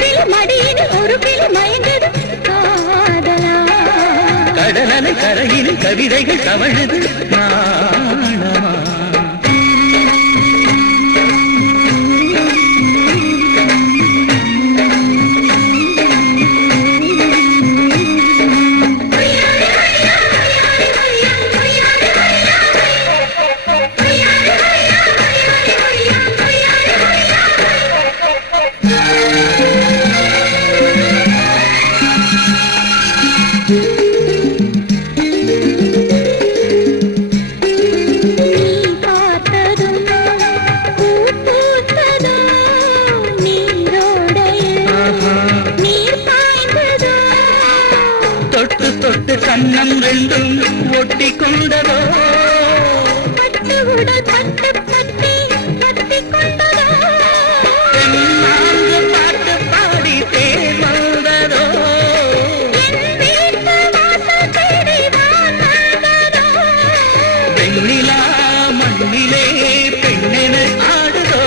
கிளி மடியினில் ஒரு கிளி மயங்குது காதலா. கடலலை கரையினில் கவிதைகள் தவழுது நாணமா. கண்ணம் ரெண்டும் ஒட்டி கொண்டதோ பட்டு உடல் பட்டு பட்டி பட்டி கொண்டதோ தென்னாங்கு பாட்டு பாடி தேர் வந்ததோ பெண்ணிலா மண்ணிலே பெண்ணென ஆடுதோ.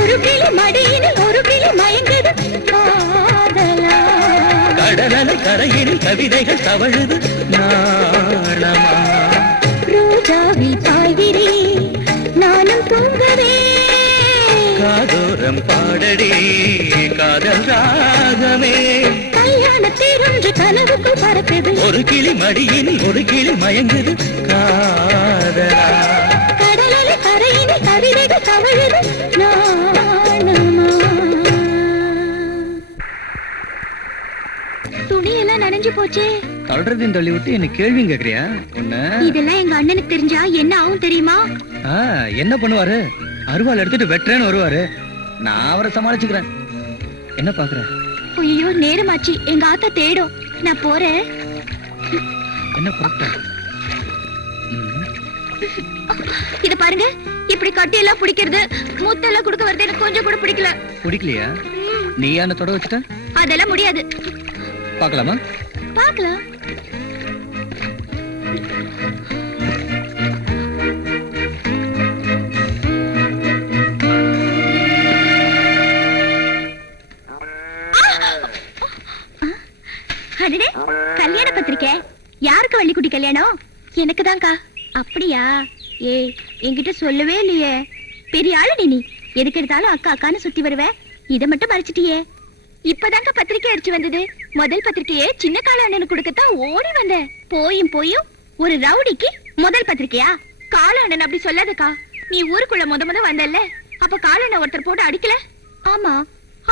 ஒரு கிளி மடியினில் ஒரு கிளி மயங்குது காதலா. கடலலை கரையில் கவிதைகள் தவழுது நாணமா. ரோஜாவில் பாய்கிறே நானும் தூங்குவே. காதோரம் பாடடி காதல் ராகமே. கல்யாணத்தேரொன்று கனவுக்குள் பறக்குது. ஒரு கிளி மடியில் ஒரு கிளி மயங்குது காதலா. கடலலை கரையினில் கவிதைகள் தவழுது நாணமா. துணியெல்லாம் நனைஞ்சு போச்சே. தொடர்றதையும் தள்ளி விட்டு என்ன கேள்வி கேக்குறியா? இதெல்லாம் எங்க அண்ணனுக்கு தெரிஞ்சா என்ன ஆகும் தெரியுமா? என்ன பண்ணுவாரு? அருவாள் எடுத்துட்டு வெட்டுறேன்னு வருவாரு. நான் அவரை சமாளிச்சுக்கிறேன். என்ன பாக்குற? ஐயோ நேரமாச்சு, எங்க ஆத்தா தேடும். நான் போறேன். என்ன பொறுத்த? இத பாருங்க, இப்படி கட்டி எல்லாம் பிடிக்கிறது மூத்தெல்லாம் குடுக்க வருது எனக்கு கொஞ்சம் கூட பிடிக்கல. பிடிக்கலையா? நீ என்ன தொட வச்சுட்ட? அதெல்லாம் முடியாது. பாக்கலாமா? பாக்கலாம். அடடே, கல்யாண பத்திரிக்கை. யாருக்கு வள்ளிக்குட்டி கல்யாணம்? எனக்கு தான்க்கா. அப்படியா? ஏய், என்கிட்ட சொல்லவே இல்லையே. பெரிய ஆளு நீ. எதுக்கு எடுத்தாலும் அக்கா அக்கான்னு சுத்தி வருவ. இதை மட்டும் மறைச்சிட்டியே. இப்பதாங்க பத்திரிக்கை அடிச்சு வந்தது. முதல் பத்திரிக்கையே சின்ன கால அண்ணனுக்கு கொடுக்கத்தான் ஓடி வந்தேன். போயும் போயும் ஒரு ரவுடிக்கு முதல் பத்திரிக்கையா? கால அண்ணன் அப்படி சொல்லாதக்கா. நீ ஊருக்குள்ள முத வந்தல்ல, அப்ப கால அண்ணன் ஒருத்தர் போட்டு அடிக்கல? ஆமா,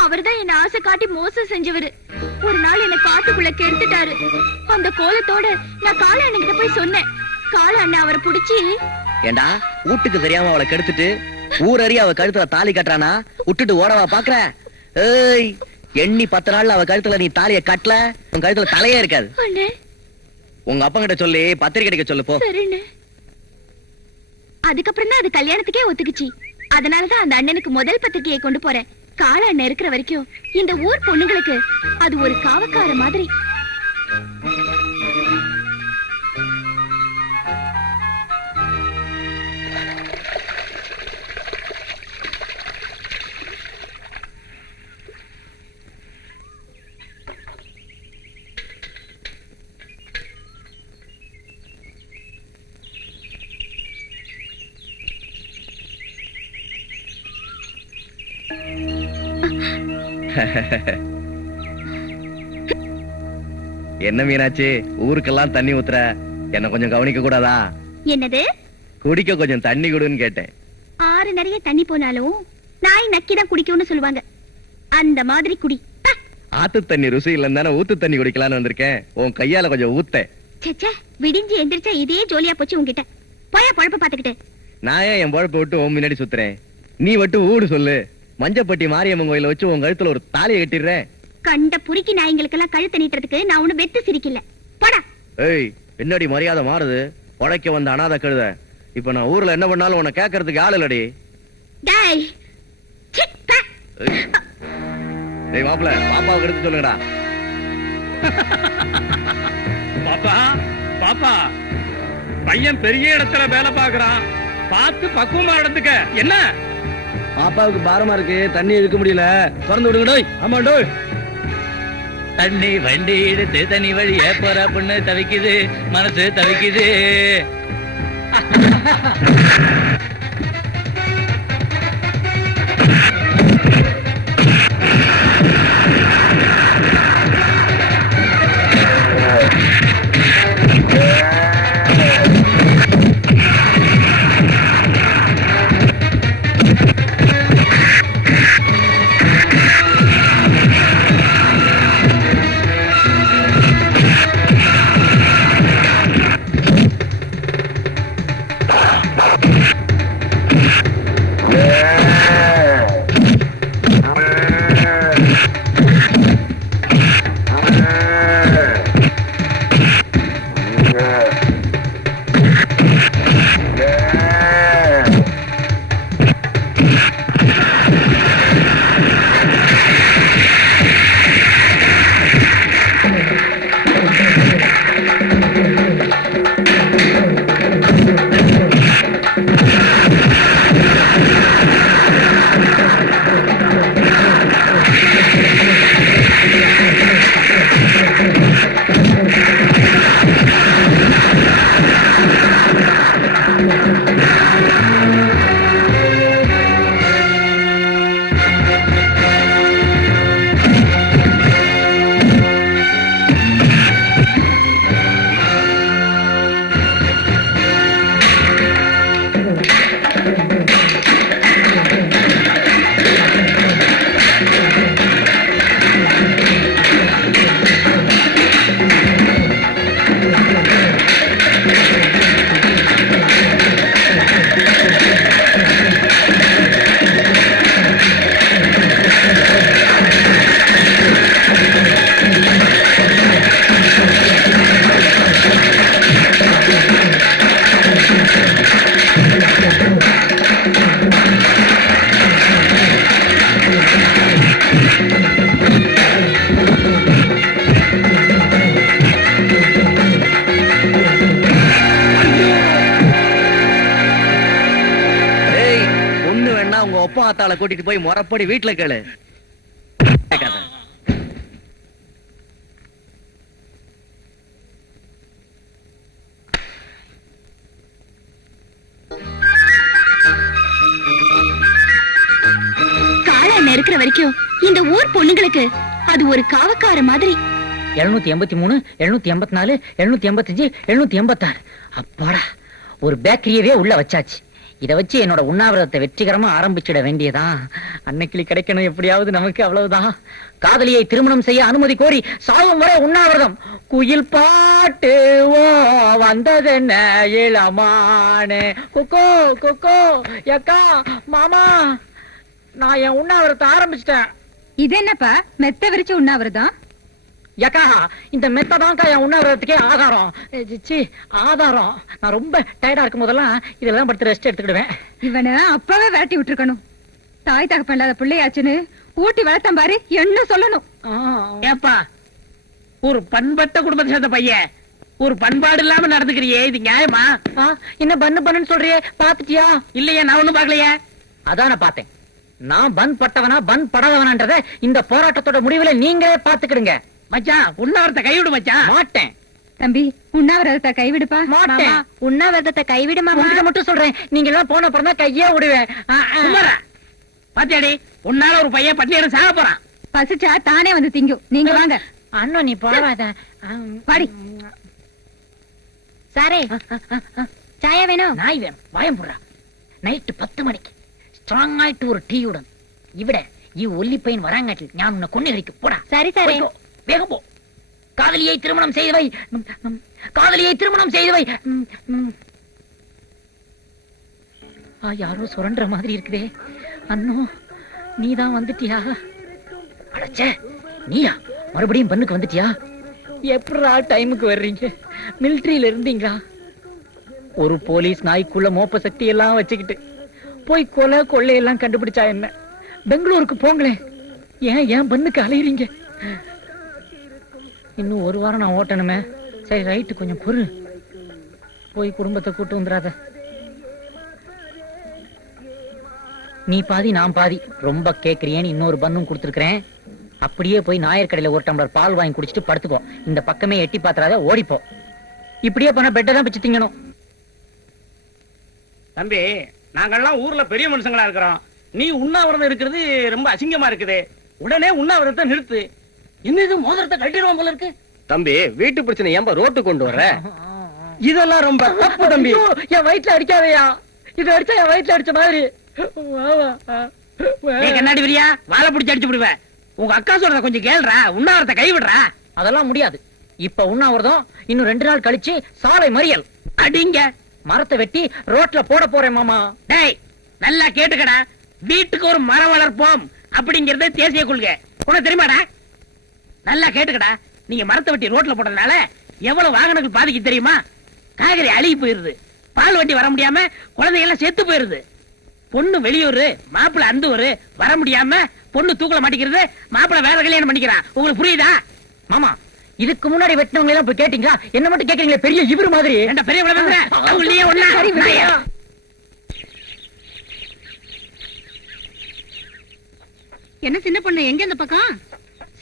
அவர்தான் என்ன ஆசை காட்டி மோசம் செஞ்சவரு. ஒரு நாள் என்ன காட்டுக்குள்ள கெடுத்துட்டாரு. அந்த கோலத்தோட நான் கால அண்ணன் கிட்ட போய் சொன்னேன். கால அண்ணன் அவரை புடிச்சு, ஏண்டா வீட்டுக்கு தெரியாம அவளை கெடுத்துட்டு ஊர் அறிய அவ கழுத்துல தாலி கட்டுறானா? விட்டுட்டு ஓடவா பாக்குற? ஏய், எண்ணி 10 நாள்ல அவ கழுத்துல நீ தாலிய கட்டல, உன் கழுத்துல தலையே இருக்காது. உங்க அப்பா கிட்ட சொல்லி பத்திரிக்கை அடிக்க சொல்லு போ. அதுக்கப்புறம் தான் அது கல்யாணத்துக்கே ஒத்துக்குச்சு. அதனாலதான் அந்த அண்ணனுக்கு முதல் பத்திரிக்கையை கொண்டு போறேன். கால அண்ணன் இருக்கிற வரைக்கும் இந்த ஊர் பொண்ணுங்களுக்கு அது ஒரு காவக்கார மாதிரி. என்ன மீனாட்சி, ஊருக்கெல்லாம் தண்ணி ஊத்துற, என்ன கொஞ்சம் கவனிக்க கூடாதா? என்னது? குடிக்க கொஞ்சம் தண்ணி குடுன்னு கேட்டேன். ஆறு நிறைய தண்ணி போனாலும் நாய் நக்கிதான் குடிக்கும்னு சொல்லுவாங்க. அந்த மாதிரி குடி. ஆத்து தண்ணி ருசி இல்லன்னு தானே ஊத்து தண்ணி குடிக்கலான்னு வந்திருக்கேன். உன் கையால கொஞ்சம் ஊத்த. சேச்சே, விடிஞ்சு எந்திரிச்சா இதே ஜோலியா போச்சு உன்கிட்ட. போயா பொழப்ப பாத்துக்கிட்டு. நான் ஏன் என் பொழப்ப விட்டு உன் முன்னாடி சுத்துறேன்? நீ மட்டும் ஊடு சொல்லு. மஞ்சப்பட்டி மாரியம்மன் கோயில வச்சு உன் கழுத்துல ஒரு தாலியை கட்டிடுறேன். கண்ட புரிக்கி நாய்களுக்கெல்லாம் கழுத்து நீட்டுறதுக்கு நான் ஒண்ணு வெத்து சிரிக்கல. போடா. ஏய், பின்னாடி மரியாதை மாறுது. உழைக்க வந்த அனாதை கழுத. இப்ப நான் ஊர்ல என்ன பண்ணாலும் உன்னை கேட்கறதுக்கு ஆள் இல்லடி. டேய், டேய் மாப்ள, பாப்பாவுக்கு எடுத்து சொல்லுங்கடா. பாப்பா, பாப்பா, பையன் பெரிய இடத்துல வேலை பாக்குறான். பார்த்து பக்குவமா நடந்துக்க. என்ன? பாப்பாவுக்கு பாரமா இருக்கு, தண்ணி இழுக்க முடியல, திறந்து விடுங்க டோய். ஆமா டோய். தண்ணி வண்டி எடுத்து தண்ணி வழிய போற பொண்ணு தவிக்குது, மனசு தவிக்குது. ஒப்பா ஆத்தாள கூட்டிட்டு போய் முறப்படி வீட்டுல கேளு. கால நெருக்கிற வரைக்கும் இந்த ஊர் பொண்ணுங்களுக்கு அது ஒரு காவக்கார மாதிரி. 783, 784, 785, 786. அப்பாடா, ஒரு பேக்கரியவே உள்ள வச்சாச்சு. இத வச்சு என்னோட உண்ணாவிரதத்தை வெற்றிகரமா ஆரம்பிச்சிட வேண்டியதான். அன்னைக்கிளி கிடைக்கணும் எப்படியாவது நமக்கு, அவ்வளவுதான். காதலியை திருமணம் செய்ய அனுமதி கோரி சாவும் வரை உண்ணாவிரதம். குயில் பாட்டு ஓ வந்ததென்ன இளமானே, கொக்கோ கொக்கோ எக்கா மாமா, நான் என் உண்ணாவிரதத்தை ஆரம்பிச்சிட்டேன். இது என்னப்பா மெத்த விரிச்சு உண்ணாவிரதம்? யக்கா, இந்த மெத்ததான்க்கா என் உண்ணாவிரதத்துக்கே ஆதாரம். ஆதாரம். நான் ரொம்ப டயர்டா இருக்கும் போதெல்லாம் இதெல்லாம் படுத்து ரெஸ்ட் எடுத்துக்கிடுவேன். இவனை அப்பவே விரட்டி விட்டுருக்கணும். தாய் தகப்பன் இல்லாத பிள்ளையாச்சுன்னு ஊட்டி வளர்த்தம் பாரு, என்ன சொல்லணும். ஏப்பா, ஒரு பண்பட்ட குடும்பத்தை சேர்ந்த பையன் ஒரு பண்பாடு இல்லாம நடந்துக்கிறியே, இது நியாயமா? என்ன பண்ணு பண்ணுன்னு சொல்றியே, பாத்துட்டியா? இல்லையே, நான் ஒண்ணும் பாக்கலையே. அதான பார்த்தேன். நான் பன் பட்டவனா பன் படவனான்றத இந்த போராட்டத்தோட முடிவுல நீங்களே பாத்துக்கிடுங்க. மச்சான், உண்ணாவிரத்தை கைவிடு மச்சான். மாட்டேன் தம்பி, உண்ணாவிரதத்தை கைவிடுப்பா. மாட்டேன். உண்ணாவிரதத்தை கைவிடுமா? உங்ககிட்ட மட்டும் சொல்றேன், நீங்க எல்லாம் போன அப்புறம் தான் கையே விடுவேன். சும்மாரா. பாத்தியாடி, உன்னால ஒரு பையன் பட்டியலும் சாக போறான். பசிச்சா தானே வந்து திங்கும். நீங்க வாங்க. அண்ணா நீ போறாத. பாடி. சாரே, சாயா வேணும்? நாய் வேணும். வாயம் போடுறா. நைட்டு 10 மணிக்கு ஸ்ட்ராங் ஆயிட்டு ஒரு டீயுடன் இவிட ஒல்லி பையன் வராங்காட்டில் நான் உன்னை கொண்டு வரைக்கும் போடா. சரி சாரே. வேகம் போ. காதலியை திருமணம் செய்து வை. காதலியை திருமணம் செய்து வை. யாரோ சுரண்ட மாதிரி இருக்குதே. அண்ணோ, நீதான் வந்துட்டியா? அடச்சே, நீயா மறுபடியும் பண்ணுக்கு வந்துட்டியா? எப்படா டைமுக்கு வர்றீங்க? மிலிட்டரியில இருந்தீங்களா? ஒரு போலீஸ் நாய்க்குள்ள மோப்ப சக்தி எல்லாம் வச்சுக்கிட்டு போய் கொலை கொள்ளையெல்லாம் கண்டுபிடிச்சா என்ன? பெங்களூருக்கு போங்களேன். ஏன் பண்ணுக்கு அலையிறீங்க? இன்னும் ஒரு வாரம் நான் ஓட்டணுமே. சரி ரைட்டு, கொஞ்சம் பொறு. போய் குடும்பத்தை கூட்டு வந்துடாத. நீ பாதி நான் பாதி. ரொம்ப கேக்குறியேன்னு இன்னொரு பன்னும் கொடுத்துருக்கேன். அப்படியே போய் நாயர் கடையில ஒரு டம்ளர் பால் வாங்கி குடிச்சிட்டு படுத்துக்கோ. இந்த பக்கமே எட்டி பாத்துறாத, ஓடிப்போ. இப்படியே பண்ண பெட்டை தான் பிச்சு திங்கணும். தம்பி, நாங்கெல்லாம் ஊர்ல பெரிய மனுஷங்களா இருக்கிறோம். நீ உண்ணாவிரதம் இருக்கிறது ரொம்ப அசிங்கமா இருக்குது. உடனே உண்ணாவிரதத்தை நிறுத்து. இன்னும் இது மோதிரத்தை கட்டிடுவோம் போல இருக்கு. தம்பி, வீட்டு பிரச்சனை ஏன்பா ரோட்டு கொண்டு வர்ற? இதெல்லாம் ரொம்ப தப்பு தம்பி. ஐயோ, என் வயிற்றுல அடிக்காதயா. இது அடிச்சா என் வயிற்றுல அடிச்ச மாதிரி. ஏய், கண்ணாடி விரியா, வாழை பிடிச்சு அடிச்சு விடுவேன். உங்க அக்கா சொல்றத கொஞ்சம் கேளுடா. உண்ணாவிரத்தை கைவிடுறா. அதெல்லாம் முடியாது. இப்ப உண்ணாவிரதம். இன்னும் 2 நாள் கழிச்சு சாலை மறியல். அடிங்க. மரத்தை வெட்டி ரோட்ல போட போறேன் மாமா. டேய், நல்லா கேட்டுக்கடா. வீட்டுக்கு ஒரு மரம் வளர்ப்போம் அப்படிங்கறது தேசிய கொள்கை. உனக்கு தெரியுமாடா? நல்லா கேட்டுக்கடா. நீங்க மரத்தை வெட்டி ரோட்ல போட்டதுனால எவ்வளவு வாகனங்கள் பாதிக்கு தெரியுமா? காய்கறி அழுகி போயிருது. பால் வண்டி வர முடியாம குழந்தைங்க எல்லாம் செத்து போயிருது. பொண்ணு வெளியூர், மாப்பிள்ள அந்த ஊரு, வர முடியாம பொண்ணு தூக்கல மாட்டிக்கிறது. மாப்பிள்ள வேற கல்யாணம் பண்ணிக்கிறான். உங்களுக்கு புரியுதா? மாமா, இதுக்கு முன்னாடி வெட்டினவங்க எல்லாம் போய் கேட்டீங்களா? என்ன மட்டும் கேக்குறீங்களே பெரிய இவர் மாதிரி. என்ன பெரிய அவங்களையே ஒண்ணா? சரி, விடுயா. என்ன சின்ன பொண்ணு, எங்க இந்த பக்கம்?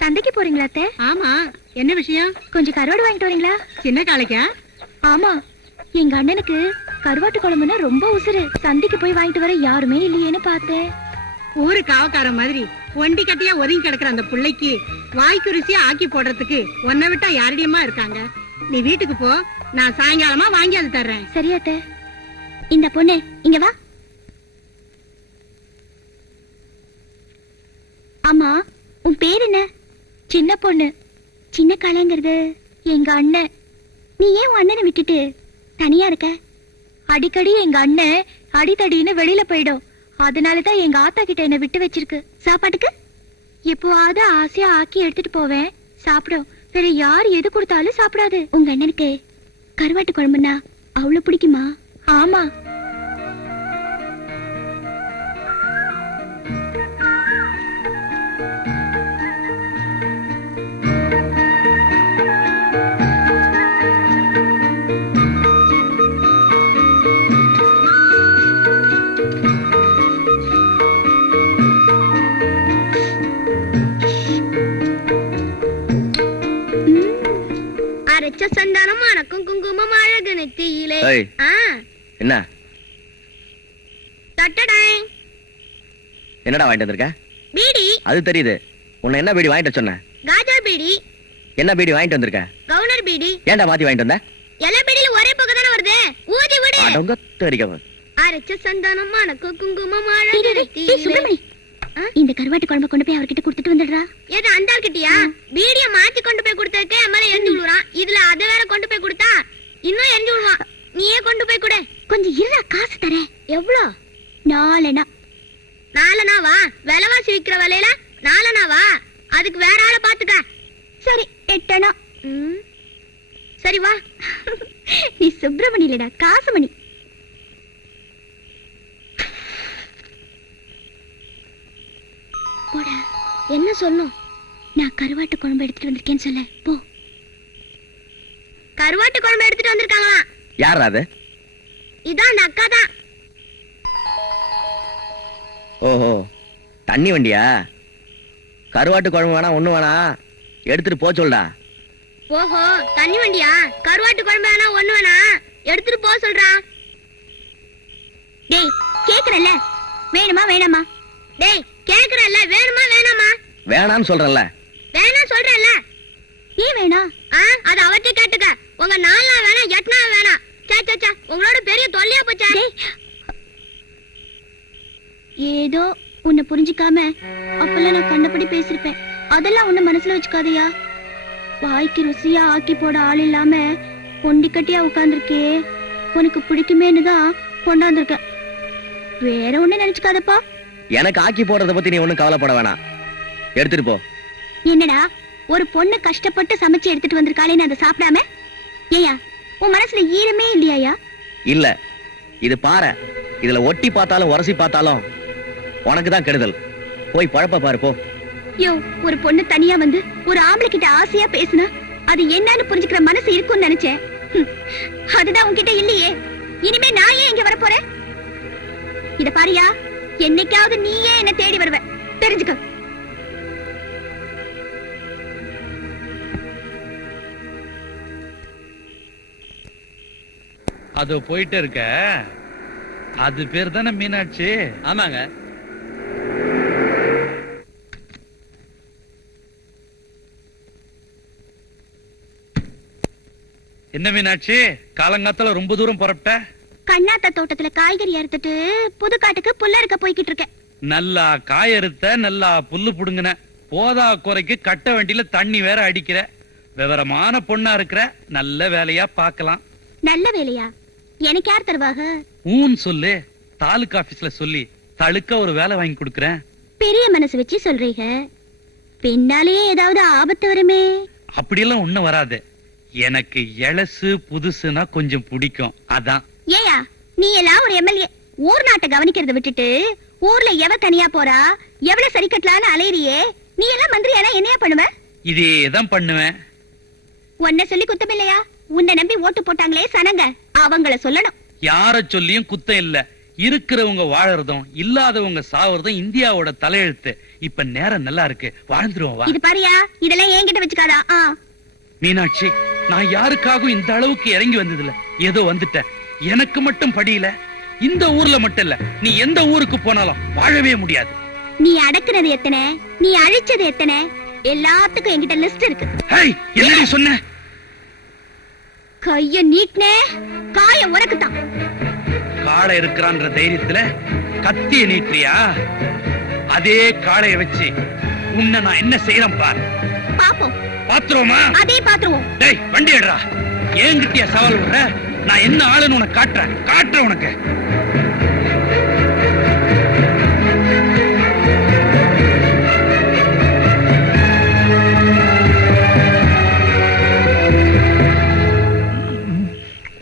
சந்தைக்கு போறீங்களா அத்தை? ஆமா, என்ன விஷயம்? கொஞ்சம் கருவாடு வாங்கிட்டு வரீங்களா? சின்ன காளைக்கா? ஆமா, எங்க அண்ணனுக்கு கருவாட்டு குழம்புனா ரொம்ப உசுரு. சந்தைக்கு போய் வாங்கிட்டு வர யாருமே இல்லையேன்னு பார்த்தேன். ஊரு காவக்கார மாதிரி ஒண்டி கட்டியா ஒதுங்கி கிடக்குற அந்த புள்ளைக்கு வாய்க்கு ருசியா ஆக்கி போடுறதுக்கு உன்னை விட்டா யாரடியமா இருக்காங்க. நீ வீட்டுக்கு போ, நான் சாயங்காலமா வாங்கி அது தர்றேன். சரி அத்தை. இந்த பொண்ணு இங்க வா. ஆமா, உன் பேர் என்ன? சின்ன பொண்ணு. சின்ன கலைங்கிறது எங்க அண்ணன். நீ ஏன் உன் அண்ணனை விட்டுட்டு தனியா இருக்க? அடிக்கடி எங்க அண்ணன் அடித்தடின்னு வெளியில போயிடும். அதனாலதான் எங்க ஆத்தா கிட்ட என்ன விட்டு வச்சிருக்கு. சாப்பாட்டுக்கு எப்போவாவது ஆசையா ஆக்கி எடுத்துட்டு போவேன், சாப்பிடும். வேற யார் எது கொடுத்தாலும் சாப்பிடாது. உங்க அண்ணனுக்கு கருவாட்டு குழம்புனா அவ்வளவு பிடிக்குமா? ஆமா. அரைச்ச சந்தானம் மணக்கும் குங்குமம் அழகு நெத்தியிலே. ஏய், என்ன தட்டடாய். என்னடா வாங்கிட்டு வந்திருக்க? பீடி. அது தெரியுது. உன்னை என்ன பீடி வாங்கிட்டு சொன்ன? காஜா பீடி. என்ன பீடி வாங்கிட்டு வந்திருக்க? கவுனர் பீடி. ஏன்டா மாத்தி வாங்கிட்டு வந்த? எல்லா பீடியில ஒரே பக்கம் தானே வருது. ஊதி விடு. அடங்க தெரியும். அரைச்ச சந்தானம் மணக்கும் குங்குமம் அழகு நெத்தியிலே. இந்த கருவாட்டு குழம்பு கொண்டு போய் அவர்கிட்ட கொடுத்துட்டு வந்துடுறா. ஏதோ அந்த ஆள் கிட்டயா? பீடிய மாத்தி கொண்டு போய் கொடுத்ததுக்கே மேல எரிஞ்சு விழுறான். இதுல அத வேற கொண்டு போய் கொடுத்தா இன்னும் எரிஞ்சு விழுவான். நீயே கொண்டு போய் கொடு. கொஞ்சம் இருடா, காசு தரேன். எவ்வளவு? 4 நாளனாவா? விலைவாசி விக்கிற விலையில 4 நாவா? அதுக்கு வேற ஆளை பாத்துக்க. சரி, 8 சரி வா. நீ சுப்பிரமணி இல்லடா, காசுமணி. போடா. என்ன சொல்லும்? நான் கருவாட்டு குழம்பு எடுத்துட்டு வந்திருக்கேன்னு சொல்ல. போ. கருவாட்டு குழம்பு எடுத்துட்டு வந்திருக்காங்களா? யார் அது? இதான் அந்த அக்கா தான். ஓஹோ, தண்ணி வண்டியா? கருவாட்டு குழம்பு வேணா, ஒண்ணு வேணா, எடுத்துட்டு போ சொல்டா. ஓஹோ, தண்ணி வண்டியா? கருவாட்டு குழம்பு வேணா, ஒண்ணு வேணா, எடுத்துட்டு போ சொல்றா. டேய், கேக்குறல்ல, வேணுமா வேணாமா? டேய், கேக்குறல்ல, வேணுமா வேணாமா? வேணான்னு சொல்றேன்ல. வேணா சொல்றல்ல. ஏன் வேணா? அது அவர்கிட்ட கேட்டுக்க. உங்க 4 நாள் வேணா, 8 நாள் வேணா. சே, உங்களோட பெரிய தொல்லையா போச்சா? ஏதோ உன்னை புரிஞ்சுக்காம அப்பெல்லாம் நான் கண்டபடி பேசிருப்பேன். அதெல்லாம் உன்னை மனசுல வச்சுக்காதையா. வாய்க்கு ருசியா ஆக்கி போட ஆள் இல்லாம பொண்டி கட்டியா உட்கார்ந்துருக்கே, உனக்கு பிடிக்குமேன்னு தான் கொண்டாந்துருக்க. வேற ஒண்ணு நினைச்சுக்காதப்பா. எனக்கு ஆக்கி போடுறத பத்தி நீ ஒண்ணும் கவலைப்பட வேணாம். எடுத்துட்டு போ. என்னடா, ஒரு பொண்ணு கஷ்டப்பட்டு சமைச்சு எடுத்துட்டு வந்திருக்காளேன்னு அதை சாப்பிடாம? ஏயா, உன் மனசுல ஈரமே இல்லையா? இல்ல, இது பாரு. இதுல ஒட்டி பார்த்தாலும் உரசி பார்த்தாலும் உனக்கு தான் கெடுதல். போய் பழப்ப பாரு போ. யோ, ஒரு பொண்ணு தனியா வந்து ஒரு ஆம்பளை கிட்ட ஆசையா பேசுனா அது என்னன்னு புரிஞ்சுக்கிற மனசு இருக்கும்னு நினைச்சேன். அதுதான் உன்கிட்ட இல்லையே. இனிமே நான் ஏன் இங்க வர போறேன்? இத பாரியா, என்னைக்காவது நீயே என்ன தேடி வருவ, தெரிஞ்சுக்க. அது போயிட்டு இருக்க, அது பேர் தானே மீனாட்சி? ஆமாங்க. என்ன மீனாட்சி, காலங்காத்தால ரொம்ப தூரம் புறப்பட்ட? கண்ணாத்த தோட்டத்துல காய்கறி அறுத்துட்டு புதுக்காட்டுக்கு புல்ல இருக்க போய்கிட்டு இருக்கேன். நல்லா காயறுத்த, நல்லா புல்லு புடுங்கின, போதா குறைக்கு கட்ட வண்டியில தண்ணி வேற அடிக்கிற. விவரமான பொண்ணா இருக்கிற, நல்ல வேலையா பார்க்கலாம். நல்ல வேலையா? எனக்கு யார் தருவாக? ஊன் சொல்லு, தாலுகா ஆபீஸ்ல சொல்லி தழுக்க ஒரு வேலை வாங்கி கொடுக்கறேன். பெரிய மனசு வச்சு சொல்றீங்க, பின்னாலேயே ஏதாவது ஆபத்து வருமே. அப்படியெல்லாம் ஒண்ணும் வராது. எனக்கு எலசு புதுசுனா கொஞ்சம் பிடிக்கும், அதான். ஏயா, நீ எல்லாம் ஒரு எம்எல்ஏ, ஊர் நாட்டை கவனிக்கிறத விட்டுட்டு ஊர்ல எவ தனியா போறா, எவ்வளவு சரி கட்டலான்னு அலையறியே. நீ எல்லாம் மந்திரியானா என்னையா பண்ணுவ? இதேதான் பண்ணுவேன். உன்னை சொல்லி குத்தம் இல்லையா? உன்னை நம்பி ஓட்டு போட்டாங்களே சனங்க, அவங்கள சொல்லணும். யார சொல்லியும் குத்தம் இல்ல. இருக்கிறவங்க வாழறதும் இல்லாதவங்க சாவறதும் இந்தியாவோட தலையெழுத்து. இப்ப நேரம் நல்லா இருக்கு, வாழ்ந்துருவோம் வா. இது பாரியா, இதெல்லாம் என்கிட்ட வச்சுக்காதா. மீனாட்சி, நான் யாருக்காகவும் இந்த அளவுக்கு இறங்கி வந்ததில்ல. ஏதோ வந்துட்டேன். எனக்கு மட்டும் படியில, இந்த ஊர்ல மட்டும் இல்ல, நீ எந்த ஊருக்கு போனாலும் வாழவே முடியாது. நீ அடக்குனது எத்தனை, நீ அழிச்சது எத்தனை, எல்லாத்துக்கும் என்கிட்ட லிஸ்ட் இருக்கு. ஹேய், என்னடி சொன்ன? கைய நீட்னே, காயம் உனக்குத்தான். காளை இருக்கிறான்ற தைரியத்துல கத்திய நீட்டியா? அதே காளைய வச்சு உன்னை நான் என்ன செய்யறேன் பார். பாப்போம். பாத்துருவோமா? அதே பாத்துருவோம். டேய், வண்டி எடுறா. ஏங்கிட்டியா சவால் விடுற? நான் என்ன ஆளுன்னு உனக்கு காட்டுறேன் உனக்கு.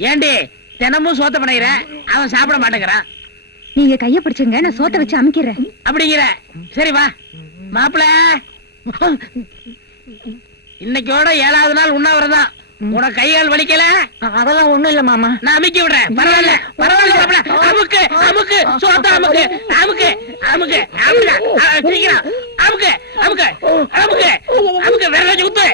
ஏண்டி தினமும் சோத்த பணைகிற, அவன் சாப்பிட மாட்டேங்கிறான். நீங்க கைய பிடிச்சுங்க, நான் சோத்த வச்சு அமைக்கிறேன். அப்படிங்கிற? சரி வா மாப்பிள. இன்னைக்கோட 7வது நாள் உண்ணாவிரதம். உனக்கு கையால் வலிக்கல? அதெல்லாம் ஒண்ணும் இல்ல மாமா. நான் அமுக்கி விடுறேன். பரவாயில்ல மாப்பிள. அமுக்கு சோத்த அமுக்கு. சீக்கிரம் அமுக்கு. விரல வச்சு குத்து.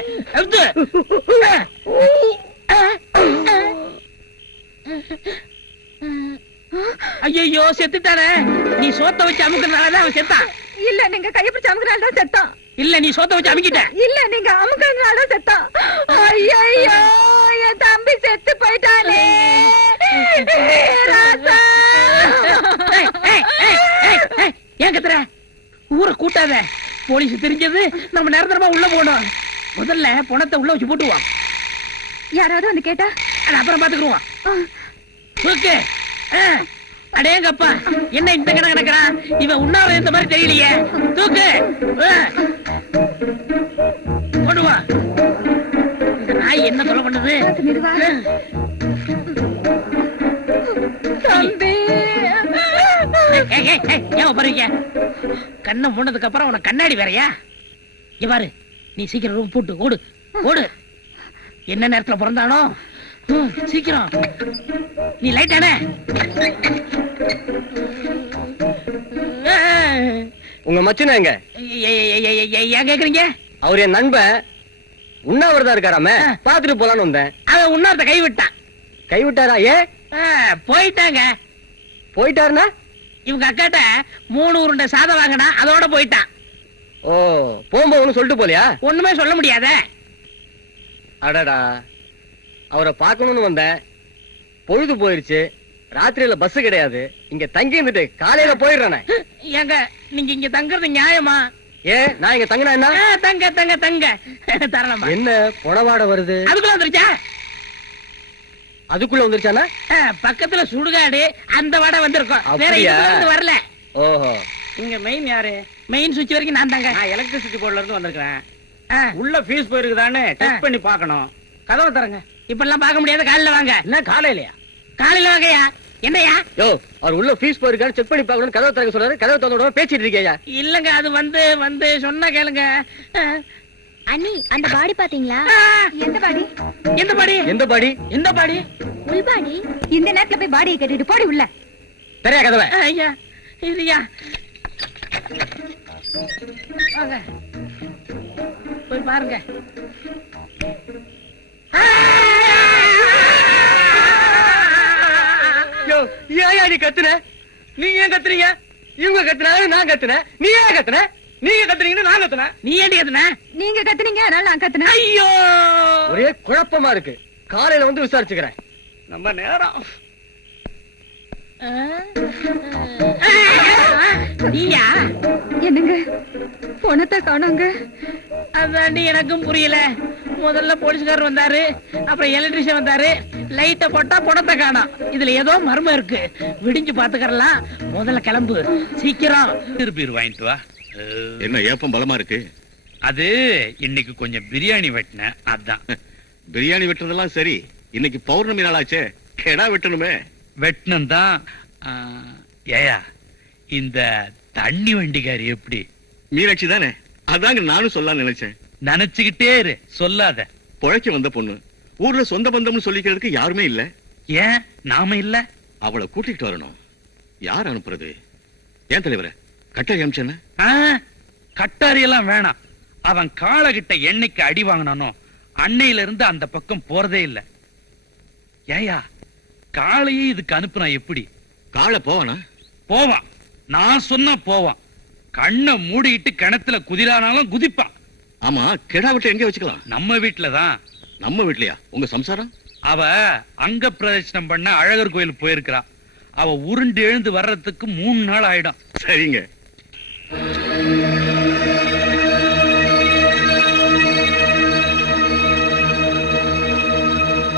ஐயோ, செத்துட்டானே. நீ சோத்த வச்சு அமுக்குறதுனாலதான் அவன் செத்தான். இல்ல, நீங்க கைய பிடிச்சு அமுக்குறதுனால தான் செத்தான். இல்ல, நீ சோத்த வச்சு அமுக்கிட்ட. இல்ல, நீங்க அமுக்குறதுனால தான் செத்தான். ஐயோ, என் தம்பி செத்து போயிட்டானே. ராசா. ஏன் கத்துற? ஊரை கூட்டாத. போலீஸ் தெரிஞ்சது நம்ம நிரந்தரமா உள்ள போனோம். முதல்ல பணத்தை உள்ள வச்சு போட்டுவான். யாராவது வந்து கேட்டா அது அப்புறம் பாத்துக்குருவான். ஓகே. அடேங்கப்பா, என்ன இந்த கிட்ட கிடக்குறான்? இவன் உண்ணாவிரதம் இந்த மாதிரி தெரியலையே. தூக்கு. கொண்டு வா. இந்த நாய் என்ன சொல்ல பண்ணுது? ஏன் பாருங்க, கண்ணை மூணதுக்கு அப்புறம் உனக்கு கண்ணாடி வேறையா? பாரு, நீ சீக்கிரம் ரூம் போட்டு ஓடு. என்ன நேரத்துல பிறந்தானோ? சீக்கிரம் நீ லைட் ஆன. உங்க மச்சனா எங்க? ஏன் கேக்குறீங்க? அவர் என் நண்பன், உண்ணாவிரதம் இருக்காராமே, பாத்துட்டு போலான்னு வந்தேன். அவன் உண்ணாவிரத கைவிட்டாரா? போயிட்டாங்க. போயிட்டாருன்னா? இவங்க அக்காட்ட 3 உருண்டை சாதம் வாங்கினா, அதோட போயிட்டான். ஓ, போகும்போது சொல்லிட்டு போலியா? ஒண்ணுமே சொல்ல முடியாத. அடடா, அவரை பார்க்கணும்னு வந்தேன். பொழுது போயிருச்சு, ராத்திரியில பஸ் கிடையாது. இங்க தங்கி இருந்துட்டு காலையில போயிடுறேன். ஏங்க, நீங்க இங்க தங்குறது நியாயமா? நான் இங்க தங்கினா என்ன? தங்க தரலாமா? என்ன பொணவாட வருது? அதுக்குள்ள வந்துருச்சா? அதுக்குள்ள வந்துருச்சானா? பக்கத்துல சுடுகாடு, அந்த வடை வந்திருக்கும். வேற எதுவும் வரல. ஓஹோ. இங்க மெயின் யாரு? மெயின் சுவிட்ச் வரைக்கும் நான் தாங்க. எலக்ட்ரிசிட்டி போர்டுல இருந்து வந்திருக்கேன். உள்ள ஃபீஸ் போயிருக்குதான்னு டெஸ்ட் பண்ணி பார்க்கணும். கதவை தரங்க. இப்ப எல்லாம் பார்க்க முடியாது, காலையில வாங்க. என்ன காலையிலயா? காலையில வாங்கயா. என்னையா? யோ, அவர் உள்ள ஃபீஸ் போயிருக்கான்னு செக் பண்ணி பார்க்கணும். கதவை திறக்க சொல்றாரு. கதவை திறந்து பேசிட்டு இருக்கேயா? இல்லங்க, அது வந்து சொன்னா கேளுங்க. அண்ணி, அந்த பாடி பாத்தீங்களா? எந்த பாடி? எந்த பாடி? எந்த பாடி? எந்த பாடி? உள் பாடி. இந்த நேரத்துல போய் பாடியை கட்டிட்டு போடி உள்ள. தெரியா கதவை? ஐயா, இல்லையா வாங்க போய் பாருங்க. ஏன் நீ கத்துன? நீங்க ஏன் கத்துறீங்க? இவங்க கத்துனாங்க, நான் கத்துனேன். நீ ஏன் கத்துன? நீங்க கத்துறீங்கன்னு நான் கத்துனேன். நீ ஏண்டி கத்துன? நீங்க கத்துனீங்க அதனால நான் கத்துனேன். ஐயோ ஒரே குழப்பமா இருக்கு. காலையில வந்து விசாரிச்சுக்கிறேன். நம்ம நேரம். நீயா? என்னங்க பணத்தை காணோங்க. அதாண்டி எனக்கும் புரியல. முதல்ல போலீஸ்காரர் வந்தாரு, அப்புறம் எலக்ட்ரிஷியன் வந்தாரு. லைட்ட போட்டா பணத்தை காணோம். இதுல ஏதோ மர்மம் இருக்கு. விடிஞ்சு பாத்துக்கறலாம். முதல்ல கிளம்பு சீக்கிரம். திருப்பீர் வாங்கிட்டு வா. என்ன ஏப்பம் பலமா இருக்கு? அது இன்னைக்கு கொஞ்சம் பிரியாணி வெட்டினேன், அதான். பிரியாணி வெட்டுறதெல்லாம் சரி, இன்னைக்கு பௌர்ணமி நாளாச்சே, கெடா வெட்டணுமே. வெட்டினம் தான். ஏயா இந்த தண்ணி வண்டிக்காரி எப்படி? மீனாட்சி தானே? அதாங்க நானும் சொல்ல நினைச்சேன். நினைச்சுக்கிட்டே இரு, சொல்லாத. பொழைக்க வந்த பொண்ணு, ஊர்ல சொந்த பந்தம்னு சொல்லிக்கிறதுக்கு யாருமே இல்ல. ஏன் நாம இல்ல? அவளை கூட்டிட்டு வரணும். யார் அனுப்புறது? ஏன் தலைவரே, கட்டாரி அமிச்சன? கட்டாரி எல்லாம் வேணாம். அவன் காளை கிட்ட என்னைக்கு அடி வாங்கினானோ அன்னையில இருந்து அந்த பக்கம் போறதே இல்ல. ஏயா காளையே இதுக்கு அனுப்புனா எப்படி? காளை போவானா? போவான். நான் சொன்னா போவான். கண்ணை மூடிட்டு கிணத்துல குதிரானாலும் குதிப்பான். ஆமா, கெடா வெட்ட எங்க வச்சுக்கலாம்? நம்ம வீட்டுலதான். நம்ம வீட்லயா? உங்க சம்சாரம்? அவ அங்க பிரதட்சணம் பண்ண அழகர் கோயில் போயிருக்கிறா. அவ உருண்டு எழுந்து வர்றதுக்கு 3 நாள் ஆயிடும். சரிங்க.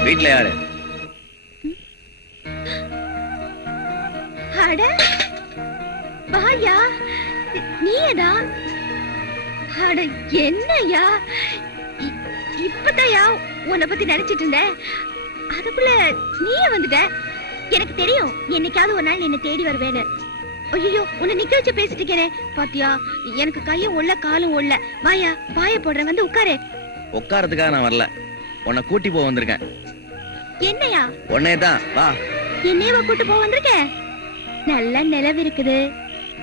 வீட்டுல யாரு? அட வாயா, நீயடா? அட என்னையா, இப்பதாயா உன்னை பத்தி நினைச்சிட்டு இருந்தேன். அதுக்குள்ள நீயே வந்துட்ட. எனக்கு தெரியும் என்னைக்காவது ஒரு நாள் நீ என்ன தேடி வருவேன்னு. ஐயோ, உன்னை நிக்க வச்சு பேசிட்டு இருக்கேனே பாத்தியா? எனக்கு கையும் ஒல்ல காலும் ஒல்ல. வாயா, பாய போடுறேன், வந்து உட்காரு. உட்காரத்துக்காக நான் வரல, உன்னை கூட்டி போக வந்திருக்கேன். என்னையா? உன்னையதான். வா. என்னையவா கூட்டு போக வந்திருக்கேன்? நல்ல நிலவு இருக்குது,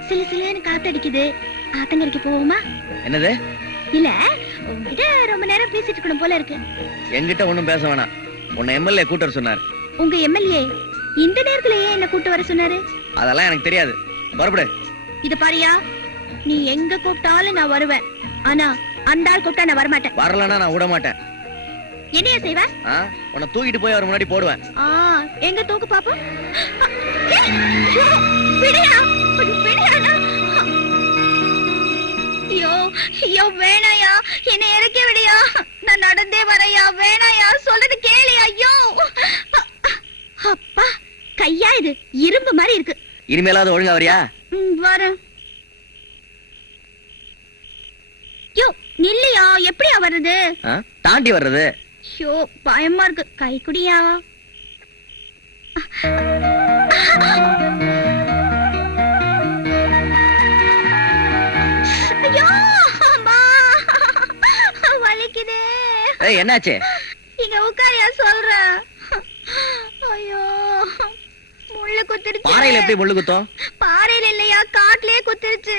சிலு சிலுன்னு காத்தடிக்குது. ஆத்தங்கரைக்கு போவோமா? என்னது? இல்ல, உங்ககிட்ட ரொம்ப நேரம் பேசிட்டு இருக்கணும் போல இருக்கு. என்கிட்ட ஒண்ணும் பேச வேணாம். உன்னை எம்எல்ஏ கூட்ட வர சொன்னார். உங்க எம்எல்ஏ இந்த நேரத்துல ஏன் என்ன கூட்டு வர சொன்னாரு? அதெல்லாம் எனக்கு தெரியாது. புறப்படு. இத பாரியா, நீ எங்க கூப்பிட்டாலும் நான் வருவேன். ஆனா அந்த ஆள் கூப்பிட்டா நான் வரமாட்டேன். வரலன்னா நான் விட மாட்டேன். என்னைய செய்வ? உன்னை தூக்கிட்டு போய் அவர் முன்னாடி போடுவேன். எங்க தூக்கு பாப்போம். விடுயா, விடுயா. ஐயோ ஐயோ, வேணாயா, என்னை இறக்கி விடியா. நான் நடந்தே வரையா. வேணாயா, சொல்றது கேளு. ஐயோ அப்பா, கையா இது இரும்பு மாதிரி இருக்கு. இனிமேலாவது ஒழுங்கா வரியா? வரேன். யோ நில்லையா, எப்படியா வர்றது? தாண்டி வர்றது. ஐயோ பயமா இருக்கு. கை குடியா. ஐயோ அம்மா, வலிக்குதே. என்னாச்சு? இங்க உட்காரியா சொல்றேன். ஐயோ முள்ளு குத்திருச்சு. பாறையில எப்படி முள்ளு குத்தும்? பாறையில இல்லையா, காட்டுலயே குத்திருச்சு.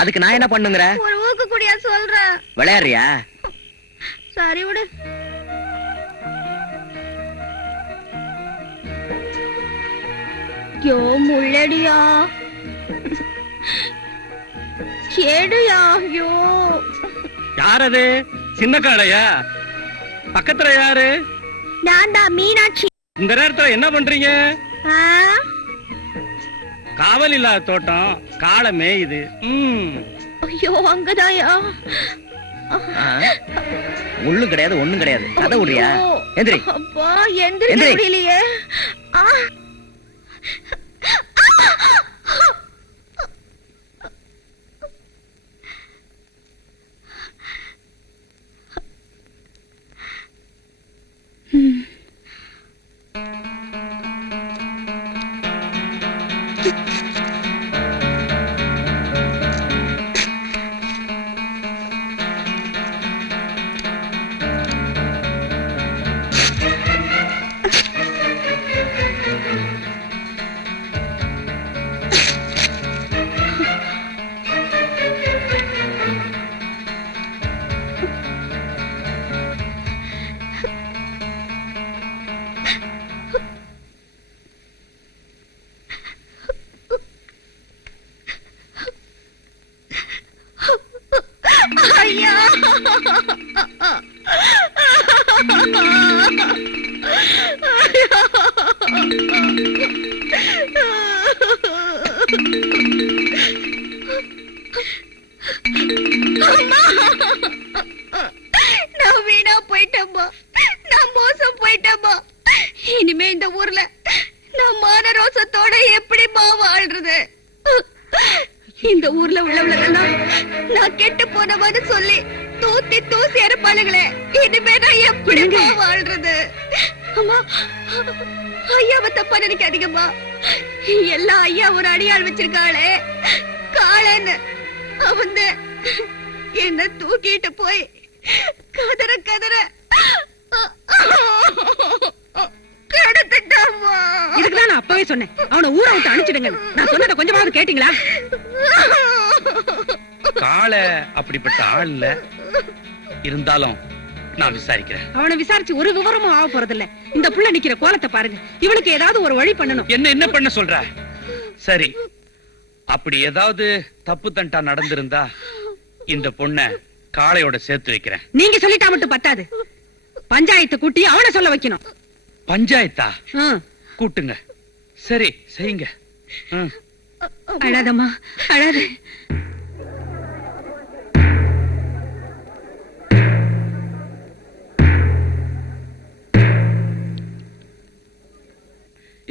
அதுக்கு நான் என்ன பண்ணுங்கற? ஒரு ஊக்கு குடியா சொல்றேன். விளையாடுறியா? சரி விடு. யோ முள்ளடியா, கேடுயா. யோ யாரது? சின்ன காளையா? பக்கத்துல யாரு? நான் தான் மீனாட்சி. இந்த நேரத்துல என்ன பண்றீங்க? ஆ? காவல் இல்லாத தோட்டம், காளை மேயுது. ஐயோ அங்கதாயா. முள்ளும் கிடையாது, ஒண்ணும் கிடையாது. கதை விடுறியா? எந்திரி. அப்பா எந்திரிக்க முடியலையே. நான் வீணா போயிட்டேம்மா, நான் மோசம் போயிட்டேம்மா. இனிமே இந்த ஊர்ல நான் மான ரோசத்தோட எப்படிமா வாழ்றது? இந்த ஊர்ல உள்ளவங்களெல்லாம் நான் கெட்டு போனவன்னு சொல்லி தூத்தி தூசி அறுப்பாளுங்களே, இனிமே நான் எப்படிமா வாழ்றது? அம்மா, ஐயாவை தப்பா நினைக்காதீங்கம்மா. எல்லா ஐயா ஒரு அடியாள் வச்சிருக்காளே காளன்னு, அவன் என்ன தூக்கிட்டு போய் கதற கதற கெடுத்துட்டாம்மா. இதுக்குதான் நான் அப்பவே சொன்னேன், அவனை ஊரை விட்டு அனுப்பிச்சிடுங்க. நான் சொன்னதை கொஞ்சமாவது கேட்டீங்களா? காளை அப்படிப்பட்ட ஆள் இல்ல, இருந்தாலும் நான் விசாரிக்கிறேன். அவனை விசாரிச்சு ஒரு விவரமும் ஆக போறதில்ல. இந்த புள்ள நிக்கிற கோலத்தை பாருங்க. இவனுக்கு ஏதாவது ஒரு வழி பண்ணணும். என்ன பண்ண சொல்ற? சரி, அப்படி ஏதாவது தப்பு தண்டா நடந்திருந்தா இந்த பொண்ண காளையோட சேர்த்து வைக்கிறேன். நீங்க சொல்லிட்டா மட்டும் பத்தாது, பஞ்சாயத்து கூட்டி அவனை சொல்ல வைக்கணும். பஞ்சாயத்தா? ஆ. கூட்டுங்க. சரி, செய்யுங்க. அழாதம்மா, அழாத.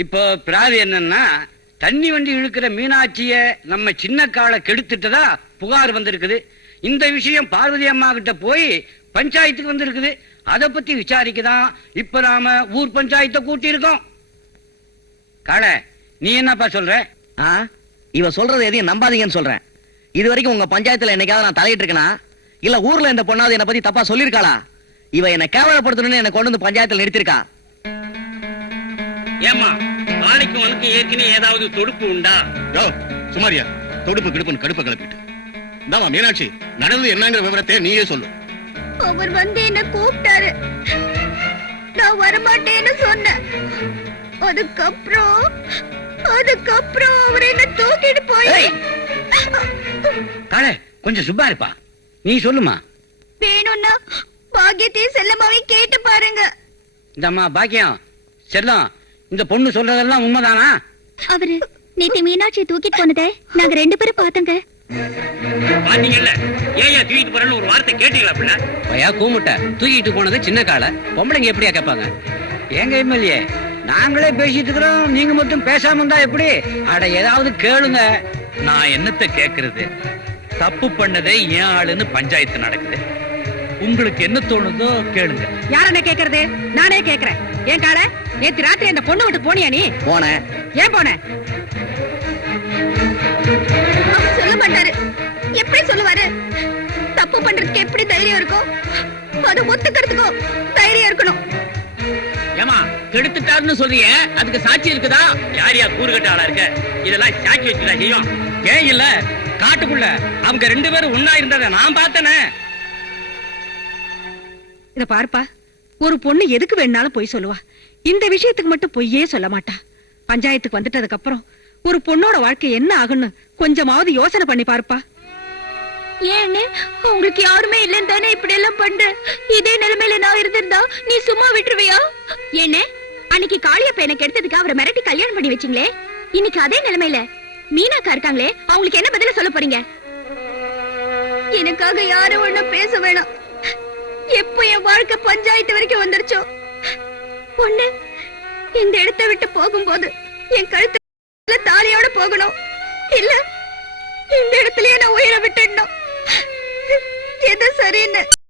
இப்போ பிராதி என்னன்னா, தண்ணி வண்டி இழுக்கிற மீனாட்சிய நம்ம சின்ன காலை கெடுத்துட்டதா புகார் வந்திருக்குது. இந்த விஷயம் பார்வதி அம்மா கிட்ட போய் பஞ்சாயத்துக்கு வந்திருக்குது. அத பத்தி விசாரிக்கதான் இப்ப நாம ஊர் பஞ்சாயத்தை கூட்டி இருக்கோம். காளை, நீ என்னப்பா சொல்ற? இவ சொல்றது எதையும் நம்பாதீங்கன்னு சொல்றேன். இது வரைக்கும் உங்க பஞ்சாயத்துல என்னைக்காவது நான் தலையிட்டு இருக்கேனா? இல்ல ஊர்ல இந்த பொண்ணாவது என்ன பத்தி தப்பா சொல்லிருக்காளா? இவ என்ன கேவலப்படுத்தணும்னு என்ன கொண்டு வந்து பஞ்சாயத்துல நிறுத்திருக்கா. ஏமா, நாளைக்கு உனக்கு ஏற்கனவே ஏதாவது தொடுப்பு உண்டா? சுமாரியா, தொடுப்பு கிடுப்புன்னு கடுப்ப கிளப்பிட்டு இந்தாமா மீனாட்சி, நடந்தது என்னங்கிற விவரத்தை நீயே சொல்லு. அவர் வந்து என்ன கூப்பிட்டாரு, நான் வரமாட்டேன்னு சொன்னேன். அதுக்கப்புறம் அவர் என்ன தூக்கிட்டு போய். காளை, கொஞ்சம் சுப்பா இருப்பா, நீ சொல்லுமா. வேணும்னா பாக்கியத்தையும் செல்லமாவையும் கேட்டு பாருங்க. இந்தம்மா பாக்கியம், செல்லம், இந்த பொண்ணு சொல்றதெல்லாம் உண்மைதானா? அவரு நேத்து மீனாட்சியை தூக்கிட்டு போனதை நாங்க 2 பேரும் பார்த்தோங்க. பாத்தீங்கல்ல, ஏயா தூக்கிட்டு போறன்னு ஒரு வார்த்தை கேட்டீங்களா? அப்படின்னா பையா கூமுட்ட தூக்கிட்டு போனது சின்ன காலை, பொம்பளைங்க எப்படியா கேட்பாங்க? ஏங்க எம்எல்ஏ, நாங்களே பேசிட்டு இருக்கிறோம், நீங்க மட்டும் பேசாம இருந்தா எப்படி? அட ஏதாவது கேளுங்க. நான் என்னத்தை கேக்குறது? தப்பு பண்ணதே ஏன் ஆளுன்னு பஞ்சாயத்து நடக்குது. உங்களுக்கு என்ன தோணுதோ கேளுங்க. யார் என்ன கேக்குறது? நானே கேக்குறேன். ஏன் காளை, நேத்து ராத்திரி அந்த பொண்ணு விட்டு போனியா நீ? போனேன். ஏன் போன? சொல்ல மாட்டாரு. எப்படி சொல்லுவாரு? தப்பு பண்றதுக்கு எப்படி தைரியம் இருக்கும்? அது ஒத்துக்கிறதுக்கும் தைரியம் இருக்கணும். ஏமா, கெடுத்துட்டாருன்னு சொல்றீங்க, அதுக்கு சாட்சி இருக்குதா? யாரியா கூறுகட்ட ஆளா இருக்க? இதெல்லாம் சாட்சி வச்சுதான் செய்யும். ஏன் இல்ல, காட்டுக்குள்ள அவங்க 2 பேரும் ஒன்னா இருந்தத நான் பார்த்தனே. இத பாருப்பா, ஒரு பொண்ணு எதுக்கு வேணாலும் பொய் சொல்லுவா. இந்த விஷயத்துக்கு மட்டும் பொய்யே சொல்ல மாட்டா. பஞ்சாயத்துக்கு வந்துட்டதுக்கு அப்புறம் ஒரு பொண்ணோட வாழ்க்கை என்ன ஆகுன்னு கொஞ்சமாவது யோசனை பண்ணி பாருப்பா. ஏன்னு உங்களுக்கு யாருமே இல்லன்னு தானே இப்படி எல்லாம் பண்ற? இதே நிலைமையில நான் இருந்திருந்தா நீ சும்மா விட்டுருவியா? என்ன அன்னைக்கு காளியப்ப எனக்கு எடுத்ததுக்கு அவரை மிரட்டி கல்யாணம் பண்ணி வச்சிங்களே, இன்னைக்கு அதே நிலைமையில மீனாக்கா இருக்காங்களே, அவங்களுக்கு என்ன பதில சொல்ல போறீங்க? எனக்காக யாரும் ஒண்ணும் பேச வேணாம். எப்ப என் வாழ்க்கை பஞ்சாயத்து வரைக்கும் வந்துருச்சோ, பொண்ணு இந்த இடத்தை விட்டு போகும்போது என் கழுத்துல தாலியோட போகணும், இல்ல இந்த இடத்துலயே நான் உயிரை விட்டுடணும். எது சரின்னு